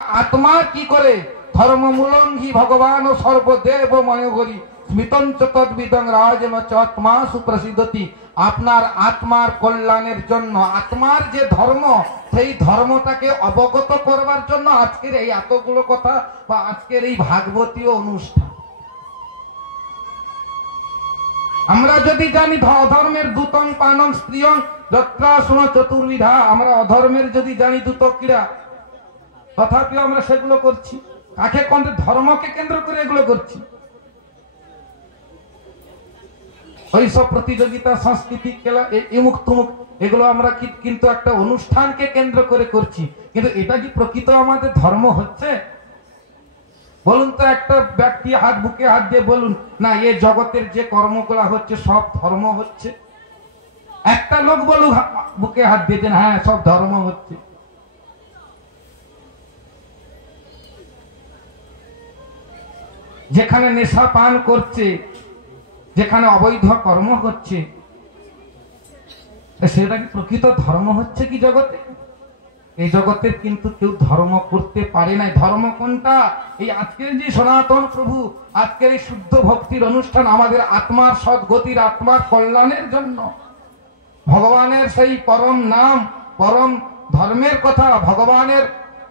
आत्मा की करे धर्ममूलंघी भगवान सर्वदेवमय करी स्मितंच तद्विदं राजमच आत्मा सुप्रसिद्धति আপনার আত্মার কল্যাণের জন্য আত্মার যে ধর্ম সেই ধর্মটাকে অবগত করবার জন্য আজকের এই এতগুলো কথা বা আজকের এই ভাগবতীয় অনুষ্ঠান। আমরা যদি জানি অধর্মের দূতং পানং স্ত্রিয়ং যত্রাসন চতুর্বিধা, আমরা অধর্মের যদি জানি দ্রুত ক্রীড়া, তথাপি আমরা সেগুলো করছি। কাকে কোন ধর্মকে কেন্দ্র করে এগুলো করছি? ওইসব প্রতিযোগিতা সংস্কৃতি খেলা এমুক তুমুক এগুলো আমরা কিন্তু একটা অনুষ্ঠানকে কেন্দ্র করে করছি, কিন্তু এটা কি প্রকৃত আমাদের ধর্ম হচ্ছে? বলুন তো, একটা ব্যক্তি বুকে হাত দিয়ে বলুন না এই জগতের যে কর্মগুলো হচ্ছে সব ধর্ম হচ্ছে। একটা লোক বলুক বুকে হাত দিয়ে দেন হ্যাঁ সব ধর্ম হচ্ছে। যেখানে নেশা পান করছে, যেখানে অবৈধ কর্ম হচ্ছে, সেটা কি প্রকৃত ধর্ম হচ্ছে কি জগতে? এই জগতের কিন্তু কেউ ধর্ম করতে পারে নাই। ধর্ম কোনটা? এই আজকের যে সনাতন প্রভু আজকের এই শুদ্ধ ভক্তির অনুষ্ঠান আমাদের আত্মার সদ্গতির আত্মার কল্যাণের জন্য ভগবানের সেই পরম নাম পরম ধর্মের কথা, ভগবানের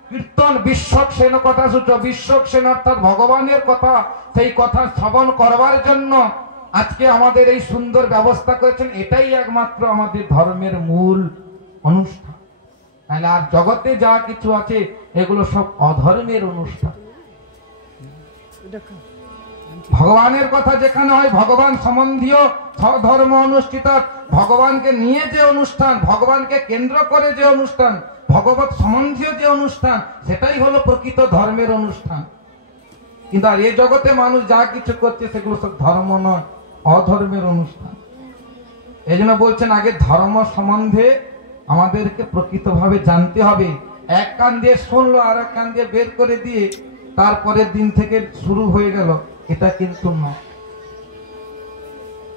কীর্তন বিশ্বক্সেন কথা সূচ বিশ্বক্সেন অর্থাৎ ভগবানের কথা, সেই কথা শ্রবণ করবার জন্য আজকে আমাদের এই সুন্দর ব্যবস্থা করেছেন। এটাই একমাত্র আমাদের ধর্মের মূল অনুষ্ঠান। তাহলে আর জগতে যা কিছু আছে এগুলো সব অধর্মের অনুষ্ঠান। ভগবানের কথা যেখানে হয় ভগবান সম্বন্ধীয় ধর্ম অনুষ্ঠিত, ভগবানকে নিয়ে যে অনুষ্ঠান, ভগবানকে কেন্দ্র করে যে অনুষ্ঠান, ভগবত সম্বন্ধীয় যে অনুষ্ঠান, সেটাই হলো প্রকৃত ধর্মের অনুষ্ঠান। কিন্তু আর এই জগতে মানুষ যা কিছু করছে সেগুলো সব ধর্ম নয়, অধর্মের অনুষ্ঠান। এই জন্য বলছেন আগে ধর্ম সম্বন্ধে আমাদেরকে প্রকৃতভাবে জানতে হবে। এক কান দিয়ে শুনলো আর এক কান দিয়ে বের করে দিয়ে তারপরের দিন থেকে শুরু হয়ে গেল, এটা কিন্তু নয়।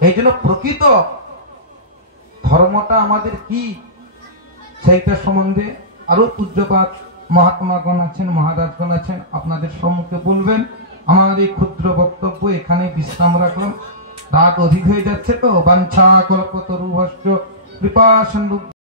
এই জন্য প্রকৃত ধর্মটা আমাদের কি সেইটা সম্বন্ধে আরো পূজ্যপাত মহাত্মাগণ আছেন, মহারাজগণ আছেন, আপনাদের সম্মুখে বলবেন। আমাদের এই ক্ষুদ্র বক্তব্য এখানে বিশ্রাম রাখলাম। রাত অধিক হয়ে যাচ্ছে তো। বাঞ্ছা কল্পতরুভ্যশ্চ কৃপা সিন্ধু